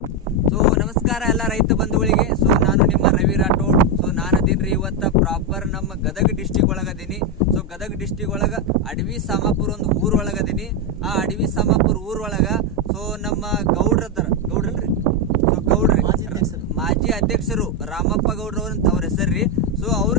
So ನಮಸ್ಕಾರ ಎಲ್ಲ ರೈತ ಬಂಧುಗಳಿಗೆ. ಸೊ ನಾನು ನಿಮ್ಮ ರವಿ ರಾಠೋಡ್. ಸೊ ನಾನು ಅದೀನ್ರಿ ಇವತ್ತ ಪ್ರಾಪರ್ ನಮ್ಮ ಗದಗ ಡಿಸ್ಟಿಕ್ ಒಳಗದೀನಿ. ಸೊ ಗದಗ ಡಿಸ್ಟಿಕ್ ಒಳಗ ಅಡವಿ ಸಾಮಾಪುರ ಒಂದು ಊರ್ ಒಳಗದೀನಿ. ಆ ಅಡವಿ ಸಾಮಾಪುರ ಊರ್ ಒಳಗ ಸೊ ನಮ್ಮ ಗೌಡ್ರಲ್ರಿ, ಸೊ ಗೌಡ್ರಿ ಮಾಜಿ ಅಧ್ಯಕ್ಷರು ರಾಮಪ್ಪ ಗೌಡ್ರ ಅವ್ರ ಹೆಸರ್ರಿ. ಸೊ ಅವ್ರ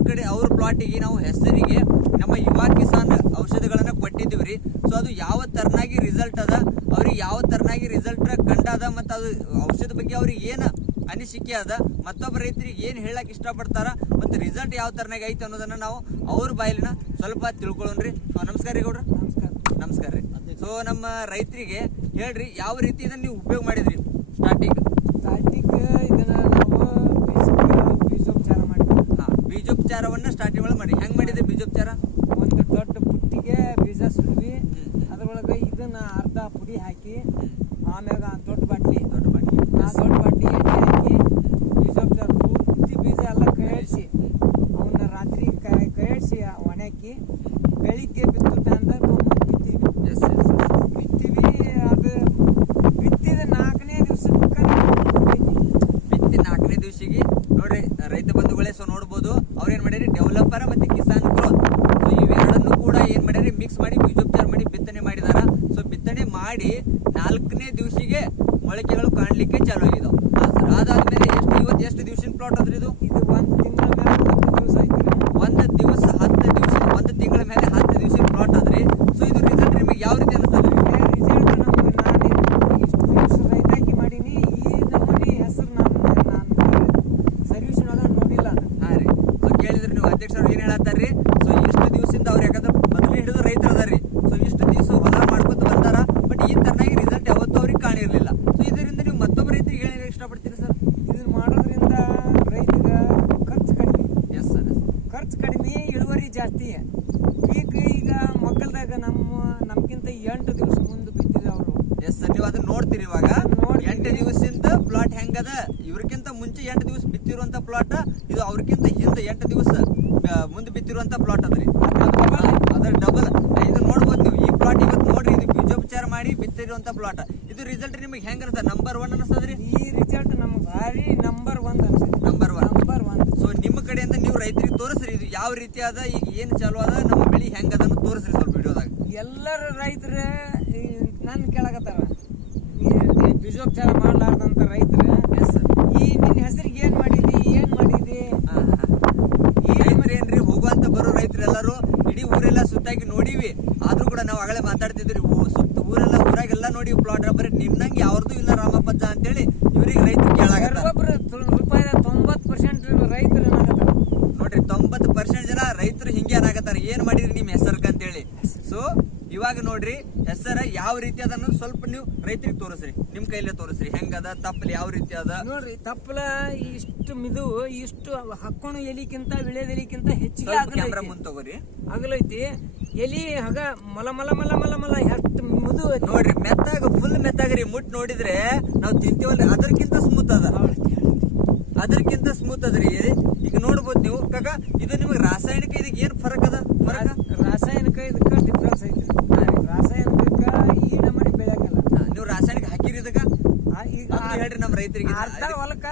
ಪ್ಲಾಟಿಗೆ ನಾವು ಹೆಸರಿಗೆ ನಮ್ಮ ಯುವ ಕಿಸಾನ್ ಔಷಧಗಳನ್ನ ಕೊಟ್ಟಿದ್ದೀವ್ರಿ. ಸೊ ಅದು ಯಾವ ತರನಾಗಿ ರಿಸಲ್ಟ್ ಅದ, ಅವ್ರಿಗೆ ಯಾವ ತರನಾಗಿ ರಿಸಲ್ಟ್ ಕಂಡದ, ಮತ್ತು ಅದು ಔಷಧ ಬಗ್ಗೆ ಅವ್ರಿಗೆ ಏನು ಅನಿಸಿಕೆ ಅದ, ಮತ್ತೊಬ್ಬ ರೈತರಿಗೆ ಏನು ಹೇಳಕ್ ಇಷ್ಟಪಡ್ತಾರ, ಮತ್ತು ರಿಸಲ್ಟ್ ಯಾವ ತರನಾಗಿ ಐತೆ ಅನ್ನೋದನ್ನ ನಾವು ಅವ್ರ ಬಾಯಲಿನ ಸ್ವಲ್ಪ ತಿಳ್ಕೊಳ್ಳೋಣ್ರಿ. ಸೊ ನಮಸ್ಕಾರ ರೀ ಗೌಡ್ರ. ನಮಸ್ಕಾರ ರೀ. ಸೊ ನಮ್ಮ ರೈತರಿಗೆ ಹೇಳ್ರಿ, ಯಾವ ರೀತಿ ಇದನ್ನ ನೀವು ಉಪಯೋಗ ಮಾಡಿದ್ರಿ ಸ್ಟಾರ್ಟಿಂಗ್ ಇದನ್ನ ನಾವು ಬೀಜೋಪಚಾರ ಮಾಡಿದ್ವಿ. ಬೀಜೋಪಚಾರವನ್ನ ಸ್ಟಾರ್ಟಿಂಗ್ ಒಳಗೆ ಮಾಡಿ ಹೆಂಗ್ ಮಾಡಿದ್ರಿ ಬೀಜೋಪಚಾರ? ಒಂದು ದೊಡ್ಡ ಪುಟ್ಟಿಗೆ ಬೀಜ ಸುರಿವಿ, ಅದ್ರೊಳಗೆ ಇದನ್ನ ಅರ್ಧ ಪುಡಿ ಹಾಕಿ, ಆಮ್ಯಾಗ ದೊಡ್ಡ ಬಾಟ್ಲಿ ಎಣ್ಣೆ ಹಾಕಿ ಬೀಜೋಪಚಾರ ಪೂರ್ತಿ ಬೀಜ ಎಲ್ಲ ಕೈಯಾಡಿಸಿ ಅವನ್ನ ರಾತ್ರಿ ಕೈಯಾಡಿಸಿ ಒಣಗಿ ಬೆಳಿಗ್ಗೆ ಬಿತ್ತು ಟೈಮ್ದಾಗ ಬಿತ್ತೀವಿ. ಅದು ಬಿತ್ತಿದ 4ನೇ ದಿವಸಕ್ಕೆ ನೋಡ್ರಿ ರೈತ ಬಂಧುಗಳೇ. ಸೊ ನೋಡ್ಬೋದು ಅವ್ರೇನ್ ಮಾಡ್ಯಾರಿ, ಡೆವಲಪರ್ ಮತ್ತೆ ಕಿಸಾನ್ ಗ್ರೋತ್, ಸೊ ಇವೆರಡನ್ನು ಕೂಡ ಏನ್ ಮಾಡ್ಯಾರಿ ಮಿಕ್ಸ್ ಮಾಡಿ ಬೀಜೋಪಚಾರ ಮಾಡಿ ಬಿತ್ತನೆ ಮಾಡಿದಾರ. ಸೊ ಬಿತ್ತನೆ ಮಾಡಿ 4ನೇ ದಿವಸಿಗೆ ಮೊಳಕೆಗಳು ಕಾಣ್ಲಿಕ್ಕೆ ಚಾಲು ಆಗಿದಾವ. ಅದಾದ್ಮೇಲೆ ಇವತ್ತು ಎಷ್ಟು ದಿವಸಿನ ಪ್ಲಾಟ್ ಅದ್ರಿ ಇದು? ಇದು 1 ತಿಂಗಳ ಮೇಲೆ 10 ದಿವಸ ಐತಿ. 1 ದಿವಸ 10 ದಿವಸ, 1 ತಿಂಗಳ ಮೇಲೆ 10 ದಿವಸಿನ ಪ್ಲಾಟ್ ಅದ್ರಿ. ಸೊ ಇದು ರಿಸಲ್ಟ್ ನಿಮಗೆ ಯಾವ ರೀತಿ ಅನಿಸ್ತದ್ರಿ? ರಿಸಲ್ಟ್ ನಾನು ಇಷ್ಟು ದಿವಸ ರೈತಾಕಿ ಮಾಡೀನಿ, ಈ ನಮ್ಮನೆ ಹೆಸರು ನಾನು ಸರ್ವಿಸ್ ನೋಡಿಲ್ಲ. ಹಾ ರೀ. ಸೊ ಕೇಳಿದ್ರಿ ನೀವು ಅಧ್ಯಕ್ಷರು ಏನ್ ಹೇಳತ್ತಾರ್ರಿ? ಸೊ ಇಷ್ಟು ದಿವಸದಿಂದ ಅವ್ರು ಯಾಕಂದ್ರೆ ಮೊದಲೇ ಹಿಡಿದು ರೈತರು ಅದಾರ್ರಿ. ಸೊ ಇಷ್ಟು ದಿವಸ ಹೊಲ ಮಾಡ್ಕೊತ ಬಂದಾರ, ಬಟ್ ಈ ತರನಾಗಿ ರಿಸಲ್ಟ್ ಯಾವತ್ತೂ ಅವ್ರಿಗೆ ಕಾಣಿರ್ಲಿಲ್ಲ. ಸೊ ಇದರಿಂದ ನೀವು ಮತ್ತೊಬ್ಬ ರೈತರಿಗೆ ಏನ್ ಇಷ್ಟಪಡ್ತೀರಿ ಸರ್? ಇದನ್ನ ಮಾಡೋದ್ರಿಂದ ರೈತಗೆ ಖರ್ಚು ಕಡಿಮೆ. Yes sir. ಖರ್ಚು ಕಡಿಮೆ, ಇಳುವರಿ ಜಾಸ್ತಿ. ಈಗ ಮಕ್ಕಳದಾಗ ನಮ್ಗಿಂತ 8 ದಿವಸ ಮುಂದೆ ಬಿತ್ತಿದೆ ಅವರು. Yes sir. ನೀವು ಅದನ್ನ ನೋಡ್ತೀರಿ ಇವಾಗ 8 ದಿವಸದಿಂದ ಪ್ಲಾಟ್ ಹೆಂಗದ, ಇವ್ರಕ್ಕಿಂತ ಮುಂಚೆ 8 ದಿವಸ ಬಿತ್ತಿರುವಂತ ಪ್ಲಾಟ್ ಇದು, ಅವ್ರಕ್ಕಿಂತ ಹಿಂದೆ 8 ದಿವಸ ಮುಂದೆ ಬಿತ್ತಿರುವಂತ ಪ್ಲಾಟ್ ಅದ್ರಿ. ಅದ್ರ ಡಬಲ್. ಇದು ನೋಡ್ಬೋದು ನೀವು. ಈ ಪ್ಲಾಟ್ ಇವತ್ತು ನೋಡ್ರಿ, ಇದು ಬೀಜೋಪಚಾರ ಮಾಡಿ ಬಿತ್ತಿರುವಂತ ಪ್ಲಾಟ್. ಇದು ರಿಸಲ್ಟ್ ನಿಮಗೆ ಹೆಂಗ ಅನ್ಸ? ನಂಬರ್ 1 ಅನಿಸ್ತದ್ರಿ. ಈ ರಿಸಲ್ಟ್ ನಮ್ಗೆ ಭಾರಿ ನಂಬರ್ 1 ಅನ್ಸುತ್ತೆ. ನಂಬರ್ 1. ಸೊ ನಿಮ್ಮ ಕಡೆಯಿಂದ ನೀವು ರೈತರಿಗೆ ತೋರಿಸ್ರಿ ಇದು ಯಾವ ರೀತಿ ಅದ, ಈಗ ಏನ್ ಚಾಲು ಅದ, ನಮ್ಮ ಬೆಳಿ ಹೆಂಗ ಅದನ್ನು ತೋರಿಸ್ರಿ ಸ್ವಲ್ಪ ವಿಡಿಯೋದಾಗ. ಎಲ್ಲರ ರೈತರು ನನ್ನ ಕೇಳಕತ್ತಾರ, ಈ ಬೀಜೋಪಚಾರ ಮಾಡ್ಲಾರ್ದಂತ ರೈತರು, ಈ ನಿನ್ನ ಹೆಸರಿಗೆ ಏನ್ ಮಾಡಿದಿ ಏನ್ರಿ ಹೋಗುವಂತ ಬರೋ ರೈತರು ಎಲ್ಲರೂ ಇಡೀ ಊರೆಲ್ಲ ಸುತ್ತಾಗಿ ನೋಡಿವಿ. ಆದ್ರೂ ಕೂಡ ನಾವು ಆಗಲೇ ಮಾತಾಡ್ತಿದ್ರಿ, ಊರಾಗೆಲ್ಲ ನೋಡಿ ಪ್ಲಾಟ್ ಬರೀ ನಿನ್ನಂಗೆ ಯಾವ್ದು ಇಲ್ಲ ರಾಮಪ್ಪಜ್ಜ ಅಂತೇಳಿ ಇವ್ರಿಗೆ ರೈತರು ಕೇಳಾಗತ್ತಾರ. ರೂಪಾಯಿ 90% ರೈತರು ಏನಾಗತ್ತಾರ ನೋಡ್ರಿ, 90% ಜನ ರೈತರು ಹಿಂಗೆ ಏನಾಗತ್ತಾರ, ಏನ್ ಮಾಡಿದ್ರಿ ನಿಮ್ ಹೆಸರ್ಕ ಅಂತೇಳಿ. ಸೊ ಇವಾಗ ನೋಡ್ರಿ ಹೆಸರ ಯಾವ ರೀತಿ ಅದನ್ನು ಸ್ವಲ್ಪ ನೀವು ರೈತರಿಗೆ ತೋರಿಸ್ರಿ, ನಿಮ್ ಕೈಲೇ ತೋರಿಸ್ರಿ ಹೆಂಗದ ತಪ್ಪಲಿ ಯಾವ ರೀತಿ ಅದ. ನೋಡ್ರಿ, ತಪ್ಪಲ ಇಷ್ಟು ಮಿದು, ಇಷ್ಟು ಹಾಕೊಂಡು ಎಲಿಕ್ಕಿಂತ ವಿಳೆದ ಎಲಿಕ್ಕಿಂತ ಹೆಚ್ಚಿಗೆ ಕ್ಯಾಮ್ರಾ ಮುಂದ್ ತಗೋರಿ, ಆಗಲೈತಿ. ಎಲಿ ಹಗ ಮಲ ಮಲ ಮಲ ಮಲ ಮಲ ಎಷ್ಟು ಮುದು ನೋಡ್ರಿ, ಮೆತ್ತಾಗ ಫುಲ್ ಮೆತ್ತಾಗ್ರಿ. ಮುಟ್ ನೋಡಿದ್ರೆ ನಾವು ತಿಂತೀವಲ್ರಿ, ಅದಕ್ಕಿಂತ ಸ್ಮೂತ್ ಅದ, ಅದಕ್ಕಿಂತ ಸ್ಮೂತ್ ಅದ್ರಿ. ಈಗ ನೋಡ್ಬೋದು ನೀವು ಕಾಕ, ಇದು ನಿಮಗೆ ರಾಸಾಯನಿಕ ಇದಕ್ಕೆ ಏನ್ ಫರಕ್ ಅದ? ರಾಸಾಯನಿಕ ಇದಕ್ಕ ಡಿಫ್ರೆನ್ಸ್ ಐತಿ. ರಾಸಾಯನಿಕ ಈ ನಮ್ಮನೆ ಬೆಳೆಯಂಗಿಲ್ಲ. ನೀವು ರಾಸಾಯನಿಕ ಹಾಕಿರಿ ಇದಕ್ಕ? ಈಗ ಹೇಳ್ರಿ ನಮ್ಮ ರೈತರಿಗೆ. ಅರ್ಧ ಹೊಲಕ್ಕ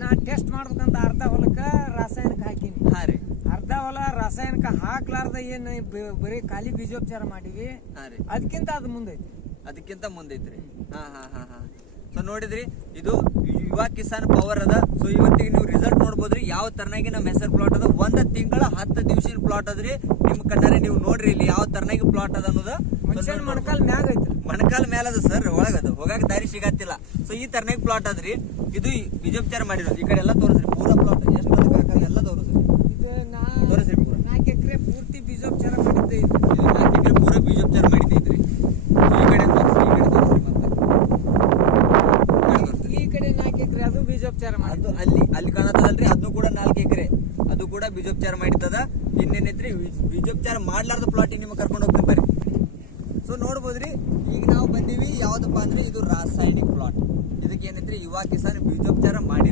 ನಾ ಟೆಸ್ಟ್ ಮಾಡ್ಬೇಕಂತ ಅರ್ಧ ಹೊಲಕ್ಕ ರಾಸಾಯನಿಕ ಹಾಕಿನಿ. ಹಾ ರೀ. ಅರ್ಧ ಹೊಲ ರಾಸಾಯನಿಕ ಹಾಕ್ಲಾರ್ದ ಏನ್ ಬರೀ ಖಾಲಿ ಬೀಜೋಪಚಾರ ಮಾಡಿವಿ. ಅದಕ್ಕಿಂತ ಅದು ಮುಂದೈತಿ. ಅದಕ್ಕಿಂತ ಮುಂದೈತ್ರಿ. ಹಾ. ಸೊ ನೋಡಿದ್ರಿ, ಇದು ಯುವ ಕಿಸಾನ್ ಪವರ್ ಅದ. ಸೊ ಇವತ್ತಿಗೆ ನೀವು ರಿಸಲ್ಟ್ ನೋಡ್ಬೋದ್ರಿ ಯಾವ ತರನಾಗಿ ನಮ್ಮ ಹೆಸರು ಪ್ಲಾಟ್ ಅದ. 1 ತಿಂಗಳ 10 ದಿವಸಿನ ಪ್ಲಾಟ್ ಅದ್ರಿ. ನಿಮ್ ಕಣ್ಣಾರೆ ನೀವು ನೋಡ್ರಿ ಇಲ್ಲಿ ಯಾವ ತರನಾಗಿ ಪ್ಲಾಟ್ ಅದ ಅನ್ನೋದು. ಮಣಕಾಲ್ ಮ್ಯಾಗ ಐತಿ, ಮಣಕಾಲ್ ಮ್ಯಾಲ ಅದ ಸರ್, ಒಳಗದ ಹೋಗಾಕ ದಾರಿ ಸಿಗತ್ತಿಲ್ಲ. ಸೊ ಈ ತರನಾಗಿ ಪ್ಲಾಟ್ ಅದ್ರಿ. ಇದು ಬೀಜೋಪಚಾರ ಮಾಡಿರೋದು. ಈ ಕಡೆ ಎಲ್ಲ ತೋರಿಸ್ರಿ, ಪೂರಾ ಪ್ಲಾಟ್ ಎಷ್ಟು ಎಲ್ಲ ತೋರಿಸ್ರಿ. ಇದು ತೋರಿಸ್ರಿ, ಪೂರಾ 4 ಎಕರೆ ಪೂರ್ತಿ ಬೀಜೋಪಚಾರ ಮಾಡಿದ್ದೆ. ಇದು 4 ಎಕರೆ ಪೂರಾ ಬೀಜೋಪಚಾರ ಮಾಡಿದ್ದೈತ್ರಿ. ಈ ಕಡೆ ತೋರಿಸ್ರಿ, ಈ ಕಡೆ ತೋರಿಸ್ರಿ, ಮತ್ತೆ ಈ ಕಡೆ 4 ಎಕರೆ ಅದು ಬೀಜೋಪಚಾರ ಅದು ಅಲ್ಲಿ ಕಾಣತ್ತದಲ್ರಿ, ಅದು ಕೂಡ 4 ಎಕರೆ, ಅದು ಕೂಡ ಬೀಜೋಪಚಾರ ಮಾಡಿದ್ದದ. ಇನ್ನೇನೈತ್ರಿ, ಬೀಜೋಪಚಾರ ಮಾಡ್ಲಾರ್ದ ಪ್ಲಾಟಿಗೆ ನಿಮಗೆ ಕರ್ಕೊಂಡು ಹೋಗ್ತೀನಿ ಬರ್ರಿ. ಸೊ ನೋಡ್ಬೋದ್ರಿ, ಈಗ ನಾವು ಬಂದೀವಿ ಯಾವ್ದಪ್ಪ ಅಂದ್ರೆ ಇದು ರಾಸಾಯನಿಕ ಪ್ಲಾಟ್. ಇದಕ್ಕೆ ಏನೈತ್ರಿ, ಯುವ ಕಿಸಾನ್ ಬೀಜೋಪಚಾರ ಮಾಡದೇ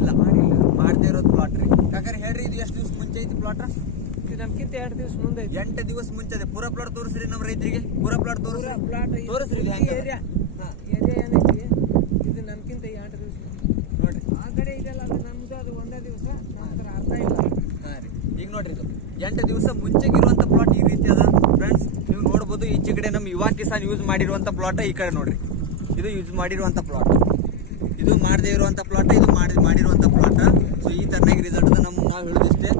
ಇರೋದು ಪ್ಲಾಟ್ ರೀ. ಯಾಕಂದ್ರೆ ಹೇಳ್ರಿ, ಇದು ಎಷ್ಟು ದಿವಸ ಮುಂಚೆ ಐತಿ ಪ್ಲಾಟ್? ನಮ್ಗಿಂತ 2 ದಿವಸ ಮುಂದೆ 8 ದಿವಸ ಮುಂಚೆ ಅದೇ. ಪೂರಾ ಪ್ಲಾಟ್ ತೋರಿಸ್ರಿ ನಮ್ಮ ರೈತರಿಗೆ, ಪೂರಾ ಪ್ಲಾಟ್ ತೋರಿಸ್ರಿ. ಇದು ನಮ್ಗಿಂತ 2 ದಿವಸ 8 ದಿವಸ ಮುಂಚೆಗಿರುವಂತ ಪ್ಲಾಟ್ ಈ ರೀತಿ ಅದ ಫ್ರೆಂಡ್ಸ್. ನೀವು ನೋಡ್ಬೋದು ಈಚೆ ಕಡೆ ನಮ್ಮ ಯುವ ಕಿಸಾನ್ ಯೂಸ್ ಮಾಡಿರುವಂತ ಪ್ಲಾಟ್, ಈ ಕಡೆ ನೋಡ್ರಿ ಇದು ಯೂಸ್ ಮಾಡಿರುವಂತ ಪ್ಲಾಟ್, ಇದು ಮಾಡದೇ ಇರುವಂತ ಪ್ಲಾಟ್, ಇದು ಮಾಡಿರುವಂತ ಪ್ಲಾಟ್. ಸೊ ಈ ತರನಾಗಿ ರಿಸಲ್ಟ್ ನಾವು ಹೇಳಿದಿಷ್ಟೇ.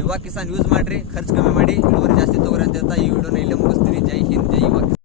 ಯುವ ಕಿಸಾನ್ ಯೂಸ್ ಮಾಡ್ರಿ, ಖರ್ಚು ಕಮ್ಮಿ ಮಾಡಿ, ಇಳುವರಿ ಜಾಸ್ತಿ ತಗೋರಿ ಅಂತ ಹೇಳ್ತಾ ಈ ವಿಡಿಯೋನ ಇಲ್ಲೇ ಮುಗಿಸ್ತೀನಿ. ಜೈ ಹಿಂದ್, ಜೈ ಯುವ ಕಿಸಾನ್.